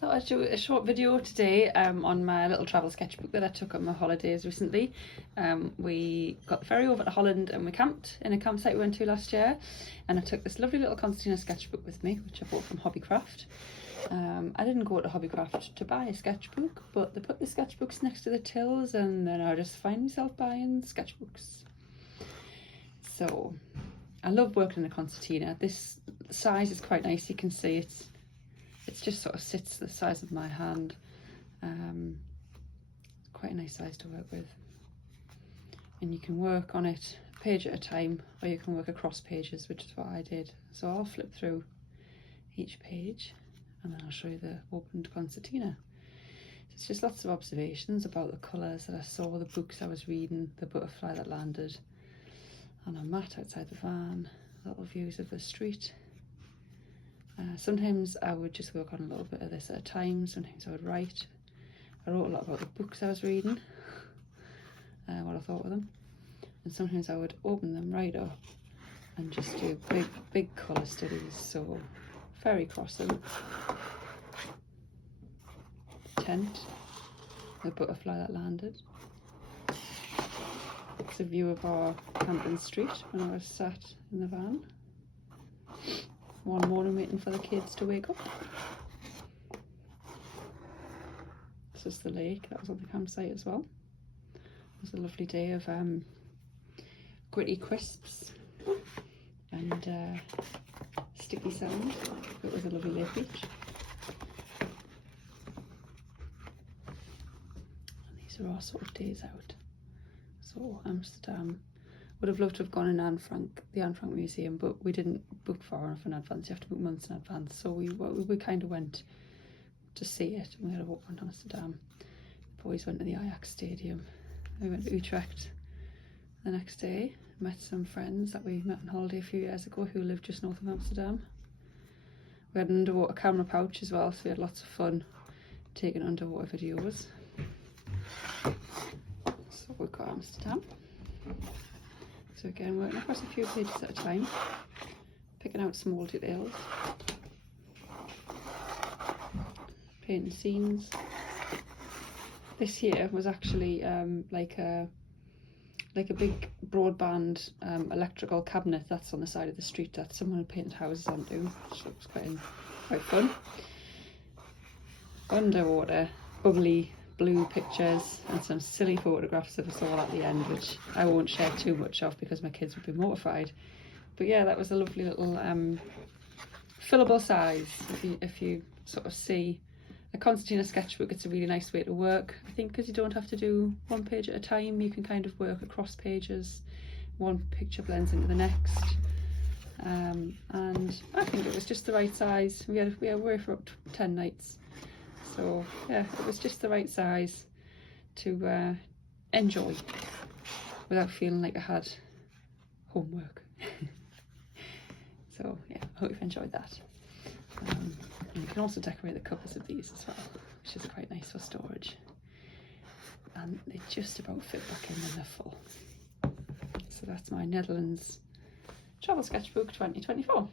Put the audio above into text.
Thought I'd do a short video today on my little travel sketchbook that I took on my holidays recently. We got the ferry over to Holland and we camped in a campsite we went to last year, and I took this lovely little concertina sketchbook with me, which I bought from Hobbycraft. I didn't go to Hobbycraft to buy a sketchbook, but they put the sketchbooks next to the tills, and then I just find myself buying sketchbooks. So I love working in a concertina. This size is quite nice. You can see it's just sort of sits the size of my hand. Quite a nice size to work with, and you can work on it a page at a time, or you can work across pages, which is what I did. So I'll flip through each page and then I'll show you the opened concertina. It's just lots of observations about the colours that I saw, the books I was reading, the butterfly that landed on a mat outside the van, little views of the street. Sometimes I would just work on a little bit of this at a time, sometimes I would write. I wrote a lot about the books I was reading, what I thought of them, and sometimes I would open them right up and just do big colour studies. So ferry crossing, tent, the butterfly that landed. It's a view of our camping street when I was sat in the van one morning waiting for the kids to wake up. This is the lake that was on the campsite as well. It was a lovely day of gritty crisps and sticky sand. It was a lovely lake beach. And these are our sort of days out. So Amsterdam. Would have loved to have gone in the Anne Frank Museum, but we didn't book far enough in advance. You have to book months in advance. So we kind of went to see it. We had a walk around Amsterdam. The boys went to the Ajax Stadium. We went to Utrecht the next day. Met some friends that we met on holiday a few years ago who lived just north of Amsterdam. We had an underwater camera pouch as well, so we had lots of fun taking underwater videos. So we've got Amsterdam. So again, working across a few pages at a time, picking out small details, painting scenes. This here was actually like a big broadband electrical cabinet that's on the side of the street that someone had painted houses onto, which looks quite fun. Underwater, bubbly blue pictures and some silly photographs of us all at the end, which I won't share too much of because my kids would be mortified. But yeah, that was a lovely little fillable size. If you sort of see a concertina sketchbook, it's a really nice way to work. I think because you don't have to do one page at a time, you can kind of work across pages. One picture blends into the next. And I think it was just the right size. We were away for up to 10 nights. So yeah, it was just the right size to enjoy without feeling like I had homework. So yeah, I hope you've enjoyed that. And you can also decorate the covers of these as well, which is quite nice for storage. And they just about fit back in when they're full. So that's my Netherlands Travel Sketchbook 2024.